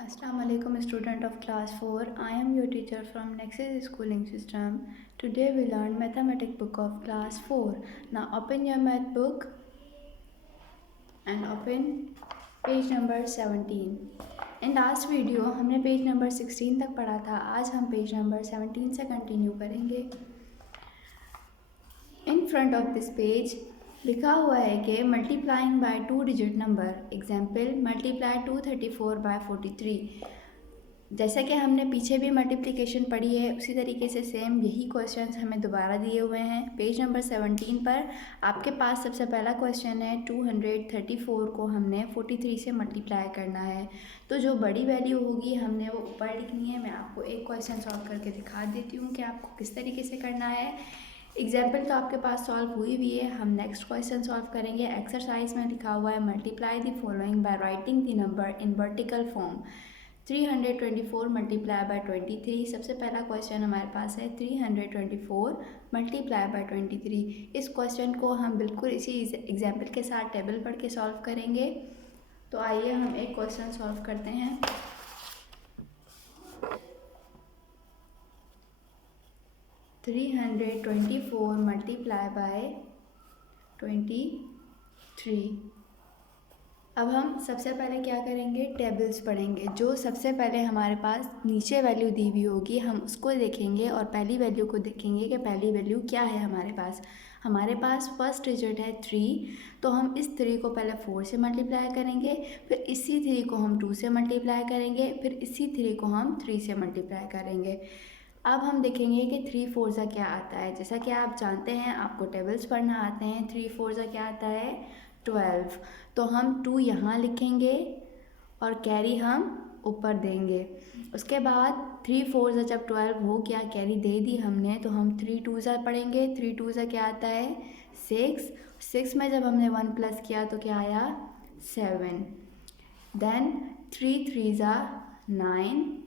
Assalamu alaikum student of class 4. I am your teacher from Nexus schooling system. Today we learn mathematics book of class 4. Now open your math book and open page number 17. In last video हमने page number 16 तक पढ़ा था. आज हम page number 17 से continue करेंगे. In front of this page लिखा हुआ है कि multiplying by 2 digit number. Example multiply 234 by 43. जैसा कि हमने पीछे भी मल्टीप्लिकेशन पढ़ी है उसी तरीके से सेम यही क्वेश्चंस हमें दोबारा दिए हुए हैं. पेज नंबर 17 पर आपके पास सबसे पहला क्वेश्चन है 234 को हमने 43 से मल्टीप्लाई करना है. तो जो बड़ी वैल्यू होगी हमने वो ऊपर लिखनी है. मैं आपको एक क्वेश्चन सॉल्व करके दिखा देती हूँ कि आपको किस तरीके से करना है. एग्जाम्पल तो आपके पास सॉल्व हुई भी है. हम नेक्स्ट क्वेश्चन सॉल्व करेंगे. एक्सरसाइज में लिखा हुआ है multiply the following by writing the number in vertical form. 324 multiply by 23. सबसे पहला क्वेश्चन हमारे पास है 324 मल्टीप्लाई बाय 23. इस क्वेश्चन को हम बिल्कुल इसी एग्जाम्पल के साथ टेबल पढ़ के सॉल्व करेंगे. तो आइए हम एक क्वेश्चन सॉल्व करते हैं. 324 मल्टीप्लाई बाय 23. अब हम सबसे पहले क्या करेंगे, टेबल्स पढ़ेंगे. जो सबसे पहले हमारे पास नीचे वैल्यू दी हुई होगी हम उसको देखेंगे और पहली वैल्यू को देखेंगे कि पहली वैल्यू क्या है. हमारे पास फर्स्ट डिजिट है 3. तो हम इस 3 को पहले 4 से मल्टीप्लाई करेंगे, फिर इसी 3 को हम 2 से मल्टीप्लाई करेंगे, फिर इसी 3 को हम 3 से मल्टीप्लाई करेंगे. अब हम देखेंगे कि 3 4 ज़ा क्या आता है. जैसा कि आप जानते हैं, आपको टेबल्स पढ़ना आते हैं. 3 4 ज़ा क्या आता है, 12. तो हम 2 यहाँ लिखेंगे और कैरी हम ऊपर देंगे. उसके बाद 3 4 ज़ा जब 12 हो गया, कैरी दे दी हमने, तो हम 3 2 ज़ा पढ़ेंगे. 3 2 ज़ा क्या आता है, 6. 6 में जब हमने 1 प्लस किया तो क्या आया, 7. देन 3 3 ज़ा 9.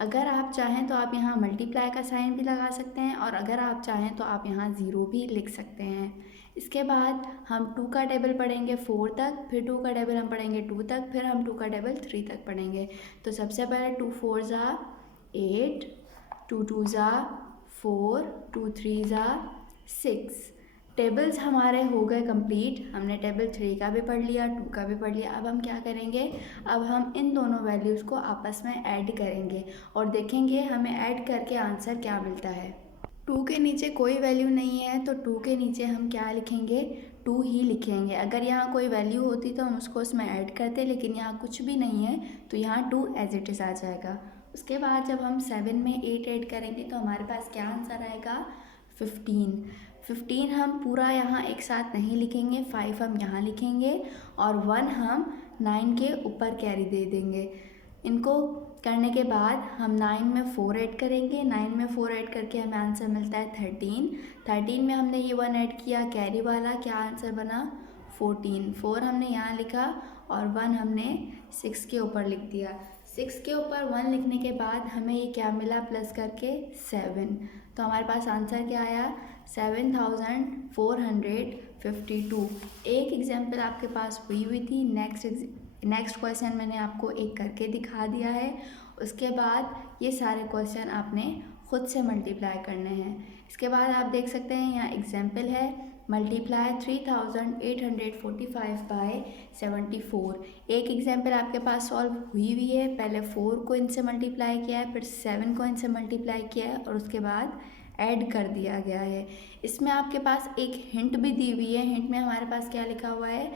अगर आप चाहें तो आप यहाँ मल्टीप्लाई का साइन भी लगा सकते हैं और अगर आप चाहें तो आप यहाँ 0 भी लिख सकते हैं. इसके बाद हम 2 का टेबल पढ़ेंगे 4 तक, फिर 2 का टेबल हम पढ़ेंगे 2 तक, फिर हम 2 का टेबल 3 तक पढ़ेंगे. तो सबसे पहले 2 4 ज़ा 8, 2 2 ज़ा 4, 2 3 ज़ा 6. टेबल्स हमारे हो गए कंप्लीट. हमने टेबल 3 का भी पढ़ लिया, 2 का भी पढ़ लिया. अब हम क्या करेंगे, अब हम इन दोनों वैल्यूज़ को आपस में ऐड करेंगे और देखेंगे हमें ऐड करके आंसर क्या मिलता है. 2 के नीचे कोई वैल्यू नहीं है तो 2 के नीचे हम क्या लिखेंगे, 2 ही लिखेंगे. अगर यहाँ कोई वैल्यू होती तो हम उसको उसमें ऐड करते, लेकिन यहाँ कुछ भी नहीं है तो यहाँ 2 एज इट इज़ आ जाएगा. उसके बाद जब हम 7 में 8 ऐड करेंगे तो हमारे पास क्या आंसर आएगा, 15. 15 हम पूरा यहाँ एक साथ नहीं लिखेंगे, 5 हम यहाँ लिखेंगे और 1 हम 9 के ऊपर कैरी दे देंगे. इनको करने के बाद हम 9 में 4 ऐड करेंगे. 9 में 4 ऐड करके हमें आंसर मिलता है 13. 13 में हमने ये 1 ऐड किया कैरी वाला, क्या आंसर बना, 14. 4 हमने यहाँ लिखा और 1 हमने 6 के ऊपर लिख दिया. 6 के ऊपर 1 लिखने के बाद हमें ये क्या मिला, प्लस करके 7. तो हमारे पास आंसर क्या आया, 7452. एक एग्जाम्पल आपके पास हुई थी. नेक्स्ट क्वेश्चन मैंने आपको एक करके दिखा दिया है. उसके बाद ये सारे क्वेश्चन आपने खुद से मल्टीप्लाई करने हैं. इसके बाद आप देख सकते हैं यहाँ एग्जाम्पल है मल्टीप्लाई 3845 बाय 74. एक एग्जाम्पल आपके पास सॉल्व हुई है. पहले 4 को इनसे मल्टीप्लाई किया है, फिर 7 को इनसे मल्टीप्लाई किया है और उसके बाद ऐड कर दिया गया है. इसमें आपके पास एक हिंट भी दी हुई है. हिंट में हमारे पास क्या लिखा हुआ है,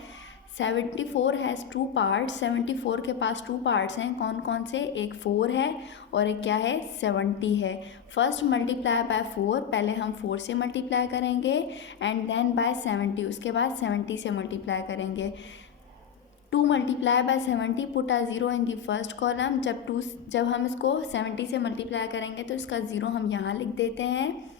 74 हैज़ 2 पार्ट्स. 74 के पास 2 पार्ट्स हैं. कौन कौन से, एक 4 है और एक क्या है, 70 है. फर्स्ट मल्टीप्लाई बाय 4, पहले हम 4 से मल्टीप्लाई करेंगे एंड देन बाय 70, उसके बाद 70 से मल्टीप्लाई करेंगे. 2 multiply by 70, put a 0 in the first column. जब हम इसको 70 से मल्टीप्लाई करेंगे तो इसका 0 हम यहाँ लिख देते हैं.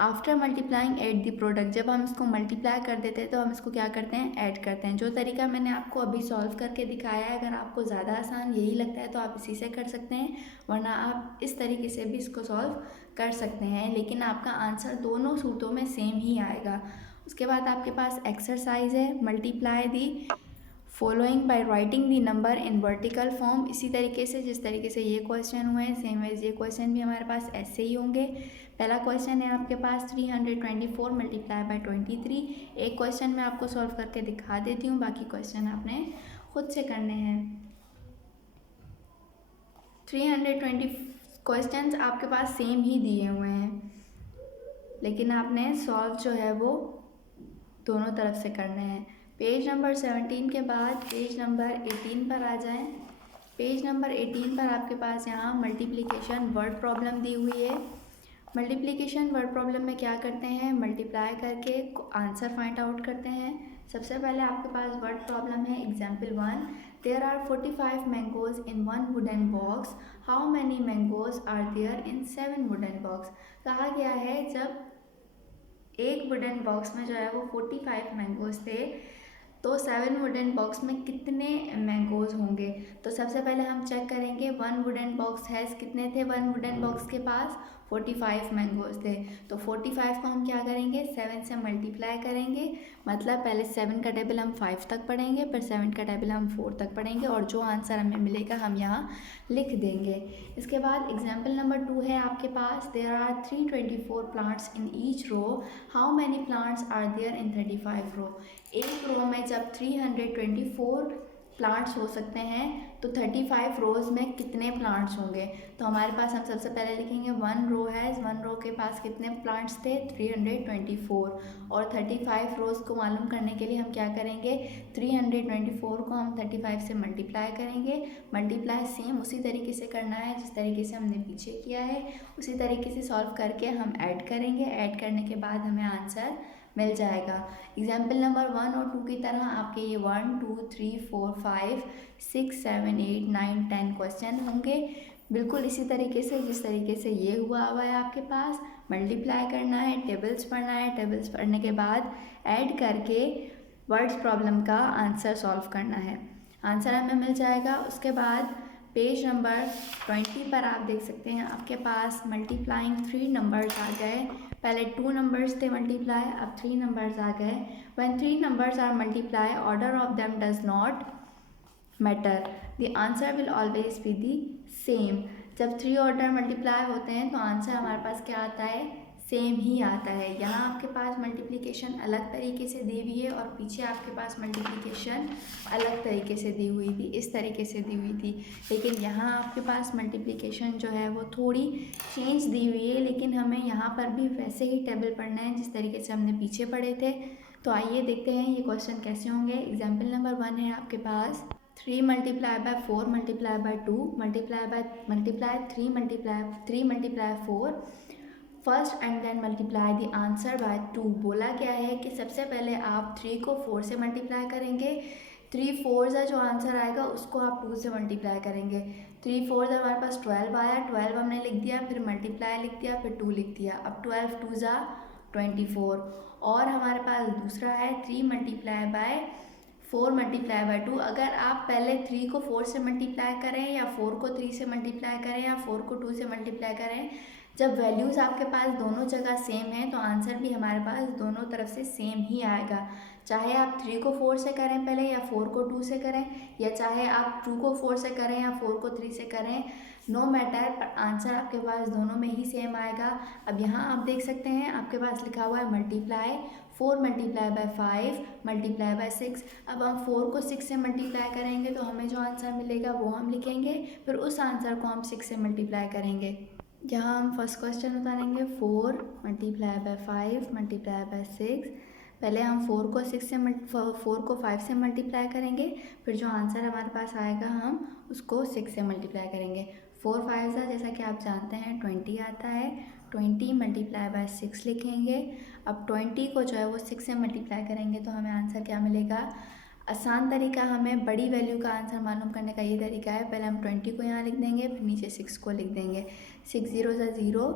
After multiplying add the product, जब हम इसको मल्टीप्लाई कर देते हैं तो हम इसको क्या करते हैं, ऐड करते हैं. जो तरीका मैंने आपको अभी सॉल्व करके दिखाया है, अगर आपको ज़्यादा आसान यही लगता है तो आप इसी से कर सकते हैं, वरना आप इस तरीके से भी इसको सॉल्व कर सकते हैं. लेकिन आपका आंसर दोनों सूत्रों में सेम ही आएगा. उसके बाद आपके पास एक्सरसाइज है multiply the following by writing the number in vertical form. इसी तरीके से जिस तरीके से ये क्वेश्चन हुए हैं सेम वेज ये क्वेश्चन भी हमारे पास ऐसे ही होंगे। पहला क्वेश्चन है आपके पास 324 मल्टीप्लाई बाय 23। एक क्वेश्चन मैं आपको सॉल्व करके दिखा देती हूँ, बाकी क्वेश्चन आपने खुद से करने हैं। 320 क्वेश्चंस आपके पास सेम ही दिए हुए हैं, लेकिन आपने सॉल्व जो है वो दोनों तरफ से करने हैं। पेज नंबर 17 के बाद पेज नंबर 18 पर आ जाएं। पेज नंबर 18 पर आपके पास यहाँ मल्टीप्लिकेशन वर्ड प्रॉब्लम दी हुई है। मल्टीप्लिकेशन वर्ड प्रॉब्लम में क्या करते हैं, मल्टीप्लाई करके आंसर फाइंड आउट करते हैं। सबसे पहले आपके पास वर्ड प्रॉब्लम है example 1। There are 45 mangoes in 1 wooden box, how many mangoes are there in 7 wooden box. कहा गया है जब एक वुडन बॉक्स में जो है वो 45 मैंगोज थे, तो 7 वुडन बॉक्स में कितने मैंगोज होंगे। तो सबसे पहले हम चेक करेंगे 1 वुडन बॉक्स हैज़ कितने थे, 1 वुडन बॉक्स के पास 45 मैंगोज थे। तो 45 को हम क्या करेंगे, 7 से मल्टीप्लाई करेंगे। मतलब पहले 7 का टेबल हम 5 तक पढ़ेंगे, फिर 7 का टेबल हम 4 तक पढ़ेंगे, और जो आंसर हमें मिलेगा हम यहाँ लिख देंगे। इसके बाद एग्जाम्पल नंबर 2 है आपके पास। There are 324 plants in each row, how many plants are there in 35 row. एक रो में जब 324 प्लांट्स हो सकते हैं तो 35 रोज़ में कितने प्लांट्स होंगे। तो हमारे पास हम सबसे पहले लिखेंगे 1 रो है, 1 रो के पास कितने प्लांट्स थे 324, और 35 रोज़ को मालूम करने के लिए हम क्या करेंगे, 324 को हम 35 से मल्टीप्लाई करेंगे। मल्टीप्लाई सेम उसी तरीके से करना है जिस तरीके से हमने पीछे किया है, उसी तरीके से सॉल्व करके हम ऐड करेंगे। ऐड करने के बाद हमें आंसर मिल जाएगा। एग्जाम्पल नंबर 1 और 2 की तरह आपके ये 1 2 3 4 5 6 7 8 9 10 क्वेश्चन होंगे, बिल्कुल इसी तरीके से जिस तरीके से ये हुआ है आपके पास। मल्टीप्लाई करना है, टेबल्स पढ़ना है, टेबल्स पढ़ने के बाद ऐड करके वर्ड्स प्रॉब्लम का आंसर सॉल्व करना है। आंसर हमें मिल जाएगा। उसके बाद पेज नंबर 20 पर आप देख सकते हैं आपके पास मल्टीप्लाइंग 3 नंबर्स आ गए। पहले 2 नंबर्स थे मल्टीप्लाई, अब 3 नंबर्स आ गए। When 3 numbers are multiply, order of them does not matter, the answer will always be the same. जब 3 ऑर्डर मल्टीप्लाई होते हैं तो आंसर हमारे पास क्या आता है, सेम ही आता है। यहाँ आपके पास मल्टीप्लिकेशन अलग तरीके से दी हुई है और पीछे आपके पास मल्टीप्लिकेशन अलग तरीके से दी हुई थी, इस तरीके से दी हुई थी। लेकिन यहाँ आपके पास मल्टीप्लिकेशन जो है वो थोड़ी चेंज दी हुई है, लेकिन हमें यहाँ पर भी वैसे ही टेबल पढ़ना है जिस तरीके से हमने पीछे पढ़े थे। तो आइए देखते हैं ये क्वेश्चन कैसे होंगे। एग्जाम्पल नंबर 1 है आपके पास 3 multiply by 4 multiply by 2 multiply 3 multiply 4 first and then multiply the answer by 2। बोला गया है कि सबसे पहले आप 3 को 4 से मल्टीप्लाई करेंगे, 3 4 का जो आंसर आएगा उसको आप 2 से मल्टीप्लाई करेंगे। 3 4 हमारे पास 12 आया, 12 हमने लिख दिया, फिर मल्टीप्लाई लिख दिया, फिर 2 लिख दिया। अब 12 2 24। और हमारे पास दूसरा है 3 मल्टीप्लाई बाय 4 मल्टीप्लाई बाय 2। अगर आप पहले 3 को 4 से मल्टीप्लाई करें या 4 को 3 से मल्टीप्लाई करें या 4 को 2 से मल्टीप्लाई करें, जब वैल्यूज़ आपके पास दोनों जगह सेम है तो आंसर भी हमारे पास दोनों तरफ से सेम ही आएगा। चाहे आप 3 को 4 से करें पहले या 4 को 2 से करें, या चाहे आप 2 को 4 से करें या 4 को 3 से करें, नो मैटर, पर आंसर आपके पास दोनों में ही सेम आएगा। अब यहाँ आप देख सकते हैं आपके पास लिखा हुआ है multiply 4 multiply bye 5 multiply by 6। अब हम 4 को 6 से मल्टीप्लाई करेंगे तो हमें जो आंसर मिलेगा वो हम लिखेंगे, फिर उस आंसर को हम 6 से मल्टीप्लाई करेंगे। यहाँ हम फर्स्ट क्वेश्चन उतारेंगे 4 मल्टीप्लाई बाय 5 मल्टीप्लाई बाय 6। पहले हम 4 को 5 से मल्टीप्लाई करेंगे, फिर जो आंसर हमारे पास आएगा हम उसको 6 से मल्टीप्लाई करेंगे। 4 5 जैसा कि आप जानते हैं 20 आता है, 20 मल्टीप्लाई बाय 6 लिखेंगे। अब 20 को जो है वो 6 से मल्टीप्लाई करेंगे तो हमें आंसर क्या मिलेगा। आसान तरीका हमें बड़ी वैल्यू का आंसर मालूम करने का ये तरीका है, पहले हम 20 को यहाँ लिख देंगे, फिर नीचे 6 को लिख देंगे। 6 0 0,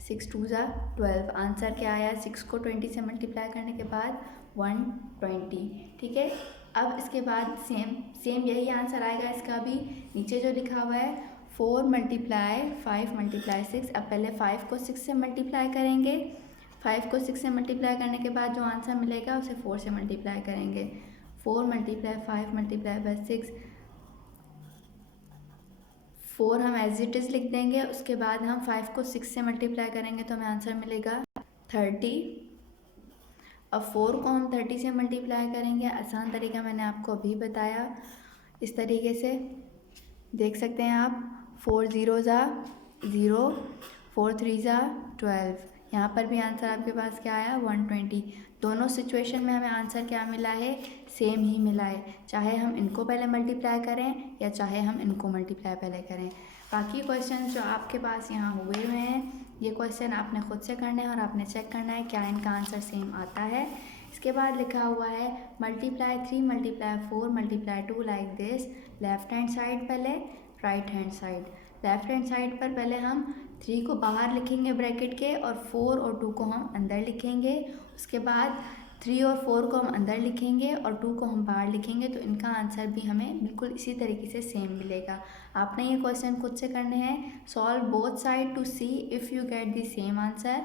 6 2 12। आंसर क्या आया, 6 को 20 से मल्टीप्लाई करने के बाद 120। ठीक है, अब इसके बाद सेम यही आंसर आएगा इसका भी। नीचे जो लिखा हुआ है 4 मल्टीप्लाई 5 मल्टीप्लाई 6। अब पहले 5 को 6 से मल्टीप्लाई करेंगे, 5 को 6 से मल्टीप्लाई करने के बाद जो आंसर मिलेगा उसे 4 से मल्टीप्लाई करेंगे। 4 मल्टीप्लाई 5 मल्टीप्लाई बाय 6, 4 हम एज इट इज़ लिख देंगे। उसके बाद हम 5 को 6 से मल्टीप्लाई करेंगे तो हमें आंसर मिलेगा 30। अब 4 को हम 30 से मल्टीप्लाई करेंगे, आसान तरीका मैंने आपको अभी बताया। इस तरीके से देख सकते हैं आप, 4 0 ज़ा 0, 4 3 ज़ा 12। यहाँ पर भी आंसर आपके पास क्या आया 120। दोनों सिचुएशन में हमें आंसर क्या मिला है, सेम ही मिला है, चाहे हम इनको पहले मल्टीप्लाई करें या चाहे हम इनको मल्टीप्लाई पहले करें। बाकी क्वेश्चन जो आपके पास यहाँ हुए हुए हैं, ये क्वेश्चन आपने खुद से करने हैं और आपने चेक करना है क्या इनका आंसर सेम आता है। इसके बाद लिखा हुआ है multiply 3 multiply 4 multiply 2 like this. Left hand side पहले, right hand side. Left hand side पर पहले हम 3 को बाहर लिखेंगे ब्रैकेट के और 4 और 2 को हम अंदर लिखेंगे। उसके बाद 3 और 4 को हम अंदर लिखेंगे और 2 को हम बाहर लिखेंगे, तो इनका आंसर भी हमें बिल्कुल इसी तरीके से सेम मिलेगा। आपने ये क्वेश्चन खुद से करने हैं। Solve both side to see if you get the same answer.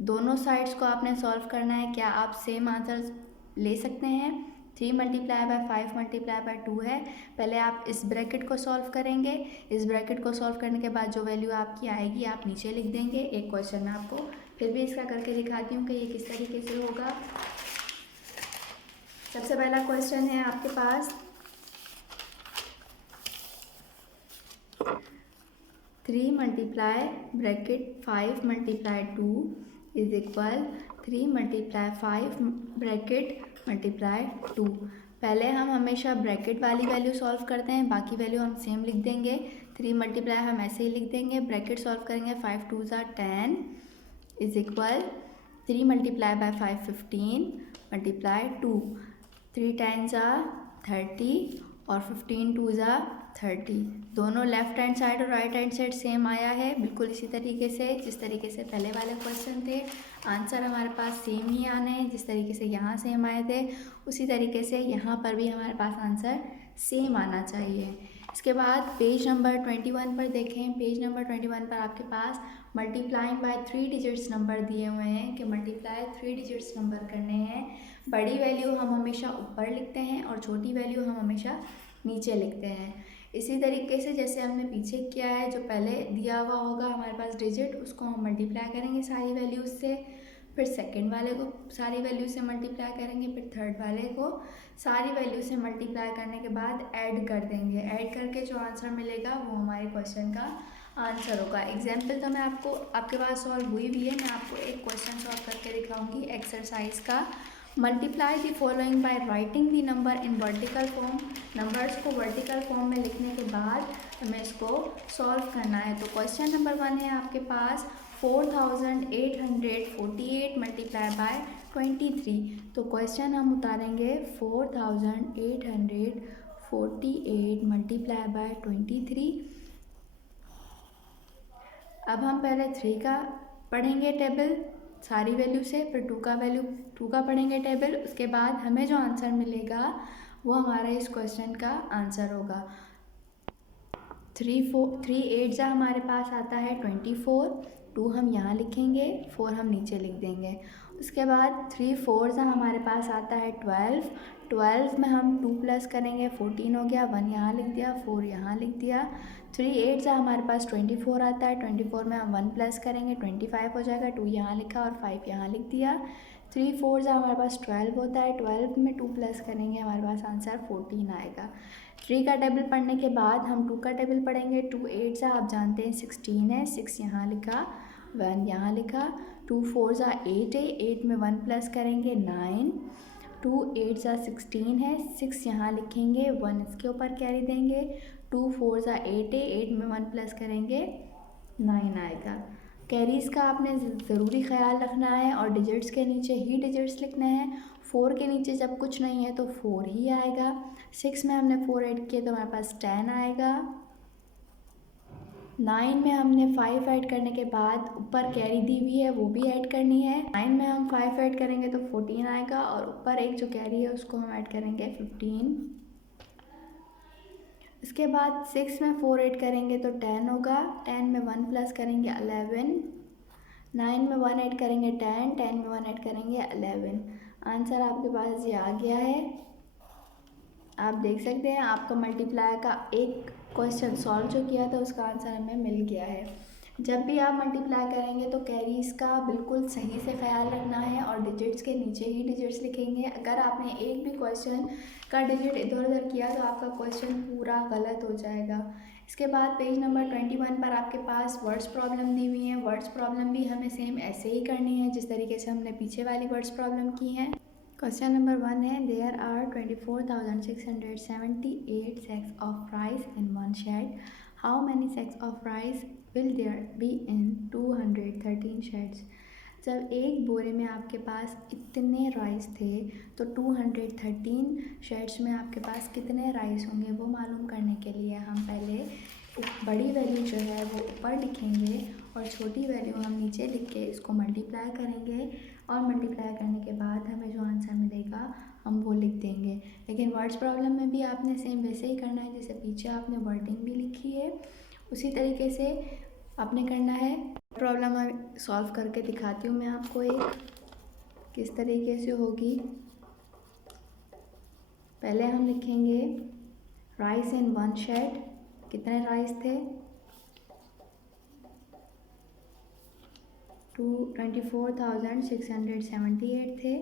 दोनों साइड्स को आपने सॉल्व करना है, क्या आप सेम आंसर ले सकते हैं। 3 मल्टीप्लाई बाय 5 मल्टीप्लाई बाय 2 है। पहले आप इस ब्रैकेट को सॉल्व करेंगे। इस ब्रैकेट को सॉल्व करने के बाद जो वैल्यू आपकी आएगी आप नीचे लिख देंगे। एक क्वेश्चन मैं आपको फिर भी इसका करके दिखाती हूँ कि ये किस तरीके से होगा। सबसे पहला क्वेश्चन है आपके पास 3 multiply bracket 5 multiply 2 is equal 3 multiply 5 bracket multiply 2। पहले हम हमेशा ब्रैकेट वाली वैल्यू सॉल्व करते हैं, बाकी वैल्यू हम सेम लिख देंगे। 3 मल्टीप्लाई हम ऐसे ही लिख देंगे, ब्रैकेट सॉल्व करेंगे 5 2 ज़ा 10 is equal 3 multiply bye 5 15 multiply 2, 3 10 ज़ा 30 और 15 2 ज़ा 30। दोनों लेफ्ट हैंड साइड और राइट हैंड साइड सेम आया है, बिल्कुल इसी तरीके से जिस तरीके से पहले वाले क्वेश्चन थे। आंसर हमारे पास सेम ही आने हैं, जिस तरीके से यहाँ सेम आए थे उसी तरीके से यहाँ पर भी हमारे पास आंसर सेम आना चाहिए। इसके बाद पेज नंबर 21 पर देखें। पेज नंबर 21 पर आपके पास मल्टीप्लाइंग बाय 3 डिजिट्स नंबर दिए हुए हैं कि मल्टीप्लाई 3 डिजिट्स नंबर करने हैं। बड़ी वैल्यू हम हमेशा ऊपर लिखते हैं और छोटी वैल्यू हम हमेशा नीचे लिखते हैं। इसी तरीके से जैसे हमने पीछे किया है, जो पहले दिया हुआ होगा हमारे पास डिजिट, उसको हम मल्टीप्लाई करेंगे सारी वैल्यूज़ से, फिर सेकंड वाले को सारी वैल्यू से मल्टीप्लाई करेंगे, फिर थर्ड वाले को सारी वैल्यू से मल्टीप्लाई करने के बाद ऐड कर देंगे। ऐड करके जो आंसर मिलेगा वो हमारे क्वेश्चन का आंसर होगा। एग्जाम्पल तो मैं आपको आपके पास सॉल्व हुई भी है, मैं आपको एक क्वेश्चन सॉल्व करके दिखाऊंगी एक्सरसाइज का। Multiply the following by writing the number in vertical form. Numbers को वर्टिकल फॉर्म में लिखने के बाद हमें इसको सॉल्व करना है। तो क्वेश्चन नंबर 1 है आपके पास 4848 मल्टीप्लाई बाय 23। तो क्वेश्चन हम उतारेंगे 4848 मल्टीप्लाई बाय 23। अब हम पहले 3 का पढ़ेंगे टेबल सारी वैल्यू से, फिर 2 का पढ़ेंगे टेबल। उसके बाद हमें जो आंसर मिलेगा वो हमारा इस क्वेश्चन का आंसर होगा। 3 8 जा हमारे पास आता है 24, 2 हम यहाँ लिखेंगे, 4 हम नीचे लिख देंगे। उसके बाद 3 4 जा हमारे पास आता है 12 में हम 2 प्लस करेंगे 14 हो गया, 1 यहाँ लिख दिया, 4 यहाँ लिख दिया। 3 8 जा हमारे पास 24 आता है, 24 में हम 1 प्लस करेंगे 25 हो जाएगा, 2 यहाँ लिखा और 5 यहाँ लिख दिया। 3 4 जा हमारे पास 12 होता है, 12 में 2 प्लस करेंगे हमारे पास आंसर 14 आएगा। 3 का टेबल पढ़ने के बाद हम 2 का टेबल पढ़ेंगे। 2 8 जा आप जानते हैं 16 है, 6 यहाँ लिखा, 1 यहाँ लिखा। 2 4 जा 8 है, 8 में 1 प्लस करेंगे 9। 2 8 जा 16 है, 6 यहाँ लिखेंगे, 1 इसके ऊपर कैरी देंगे। 2 4 जा 8 है, 8 में 1 प्लस करेंगे 9 आएगा। कैरीज़ का आपने ज़रूरी ख्याल रखना है और डिजिट्स के नीचे ही डिजिट्स लिखने हैं। 4 के नीचे जब कुछ नहीं है तो 4 ही आएगा। 6 में हमने 4 ऐड किया तो हमारे पास 10 आएगा। 9 में हमने 5 ऐड करने के बाद ऊपर कैरी दी हुई है वो भी ऐड करनी है। 9 में हम 5 ऐड करेंगे तो 14 आएगा और ऊपर एक जो कैरी है उसको हम ऐड करेंगे 15। इसके बाद 6 में 4 ऐड करेंगे तो 10 होगा, 10 में 1 प्लस करेंगे 11। 9 में 1 ऐड करेंगे 10, 10 में 1 ऐड करेंगे 11। आंसर आपके पास ये आ गया है आप देख सकते हैं आपका मल्टीप्लाई का एक क्वेश्चन सॉल्व जो किया था उसका आंसर हमें मिल गया है। जब भी आप मल्टीप्लाई करेंगे तो कैरीज का बिल्कुल सही से ख्याल रखना है और डिजिट्स के नीचे ही डिजिट्स लिखेंगे। अगर आपने एक भी क्वेश्चन का डिजिट इधर उधर किया तो आपका क्वेश्चन पूरा गलत हो जाएगा। इसके बाद पेज नंबर 21 पर आपके पास वर्ड्स प्रॉब्लम दी हुई है। वर्ड्स प्रॉब्लम भी हमें सेम ऐसे ही करनी है जिस तरीके से हमने पीछे वाली वर्ड्स प्रॉब्लम की हैं। क्वेश्चन नंबर 1 है, there are 24,678 sacks of rice in one shed. How many sacks of rice will there be in 213 sheds? जब एक बोरे में आपके पास इतने राइस थे तो 213 शेड्स में आपके पास कितने राइस होंगे वो मालूम करने के लिए हम पहले बड़ी वैल्यू जो है वो ऊपर लिखेंगे और छोटी वैल्यू हम नीचे लिख के इसको मल्टीप्लाई करेंगे और मल्टीप्लाई करने के बाद हमें जो आंसर मिलेगा हम वो लिख देंगे। लेकिन वर्ड्स प्रॉब्लम में भी आपने सेम वैसे ही करना है जैसे पीछे आपने वर्डिंग भी लिखी है, उसी तरीके से आपने करना है। प्रॉब्लम सॉल्व करके दिखाती हूँ मैं आपको एक किस तरीके से होगी। पहले हम लिखेंगे राइस इन वन शेड, कितने राइस थे 24,678 थे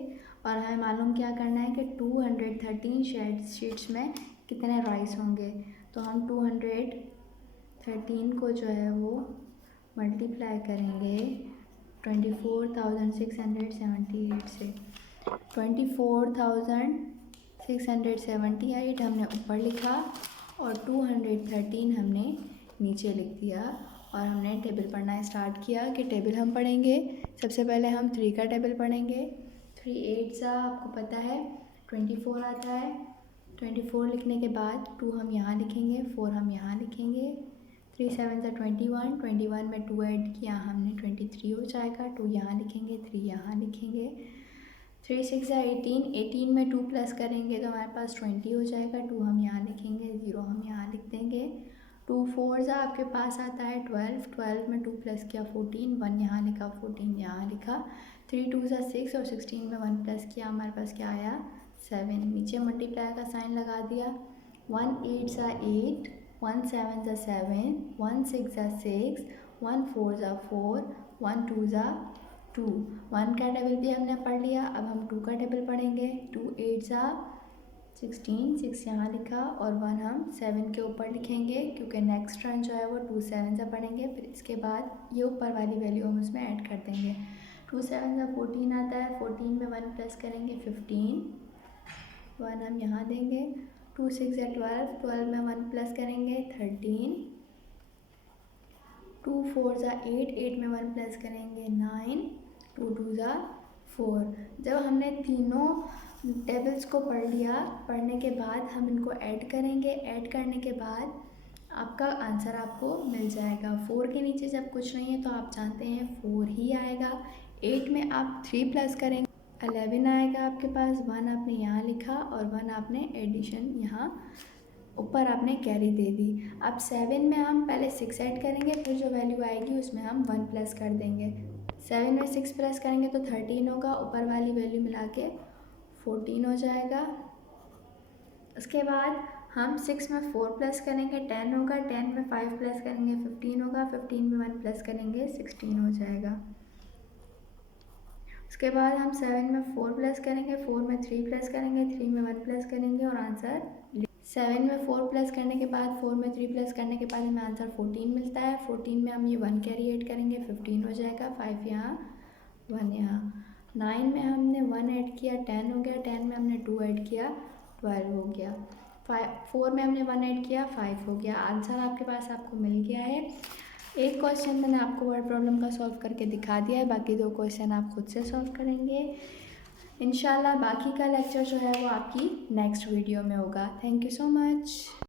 और हमें मालूम क्या करना है कि 213 शीट्स में कितने राइस होंगे। तो हम 213 को जो है वो मल्टीप्लाई करेंगे 24,678 से। 24,678 हमने ऊपर लिखा और 213 हमने नीचे लिख दिया और हमने टेबल पढ़ना स्टार्ट किया कि टेबल हम पढ़ेंगे। सबसे पहले हम 3 का टेबल पढ़ेंगे। 3 8 आपको पता है 24 आता है। 24 लिखने के बाद 2 हम यहाँ लिखेंगे, 4 हम यहाँ लिखेंगे। 3 7 21, 21 में 2 ऐड किया हमने 23 हो जाएगा। 2 यहाँ लिखेंगे, 3 यहाँ लिखेंगे। 3 6 18, 18 में 2 प्लस करेंगे तो हमारे पास 20 हो जाएगा। 2 हम यहाँ लिखेंगे, 0 हम यहाँ लिख देंगे। 2 4 आपके पास आता है 12, 12 में 2 प्लस किया 14, 1 यहाँ लिखा, 14 यहाँ लिखा। 3 2 6 और 16 में 1 प्लस किया, हमारे पास क्या आया 7। नीचे मल्टीप्लाई का साइन लगा दिया। 1 8 8, 1 7 7, 1 6 6, 1 4 4, 1 2 2। 1 का टेबल भी हमने पढ़ लिया। अब हम 2 का टेबल पढ़ेंगे। 2 8 16, 6 यहाँ लिखा और 1 हम 7 के ऊपर लिखेंगे क्योंकि नेक्स्ट रन जो है वो 2 7 पढ़ेंगे। फिर इसके बाद ये ऊपर वाली वैल्यू हम उसमें ऐड कर देंगे। 2 7 14 आता है, 14 में 1 प्लस करेंगे 15, 1 हम यहाँ देंगे। 2 6 12, 12 में 1 प्लस करेंगे 13, 2 4 8, 8 में 1 प्लस करेंगे 9, 2 2 4। जब हमने तीनों टेबल्स को पढ़ लिया, पढ़ने के बाद हम इनको ऐड करेंगे। ऐड करने के बाद आपका आंसर आपको मिल जाएगा। 4 के नीचे जब कुछ नहीं है तो आप जानते हैं 4 ही आएगा। 8 में आप 3 प्लस करेंगे 11 आएगा आपके पास। 1 आपने यहाँ लिखा और 1 आपने एडिशन यहाँ ऊपर आपने कैरी दे दी। अब 7 में हम पहले 6 ऐड करेंगे, फिर जो वैल्यू आएगी उसमें हम 1 प्लस कर देंगे। 7 में 6 प्लस करेंगे तो 13 होगा, ऊपर वाली वैल्यू मिला के 14 हो जाएगा। उसके बाद हम 6 में 4 प्लस करेंगे 10 होगा, 10 में 5 प्लस करेंगे 15 होगा, 15 में 1 प्लस करेंगे 16 हो जाएगा। उसके बाद हम 7 में 4 प्लस करेंगे, 4 में 3 प्लस करेंगे, 3 में 1 प्लस करेंगे और आंसर 7 में 4 प्लस करने के बाद 4 में 3 प्लस करने के बाद हमें आंसर 14 मिलता है। 14 में हम ये 1 कैरी ऐड करेंगे 15 हो जाएगा। 5 यहाँ 1 यहाँ। 9 में हमने 1 ऐड किया 10 हो गया। 10 में हमने 2 ऐड किया 12 हो गया। 4 में हमने 1 ऐड किया 5 हो गया। आंसर आपके पास आपको मिल गया है। एक क्वेश्चन मैंने आपको वर्ड प्रॉब्लम का सॉल्व करके दिखा दिया है, बाकी 2 क्वेश्चन आप खुद से सॉल्व करेंगे इंशाल्लाह। बाकी का लेक्चर जो है वो आपकी नेक्स्ट वीडियो में होगा। Thank you so much.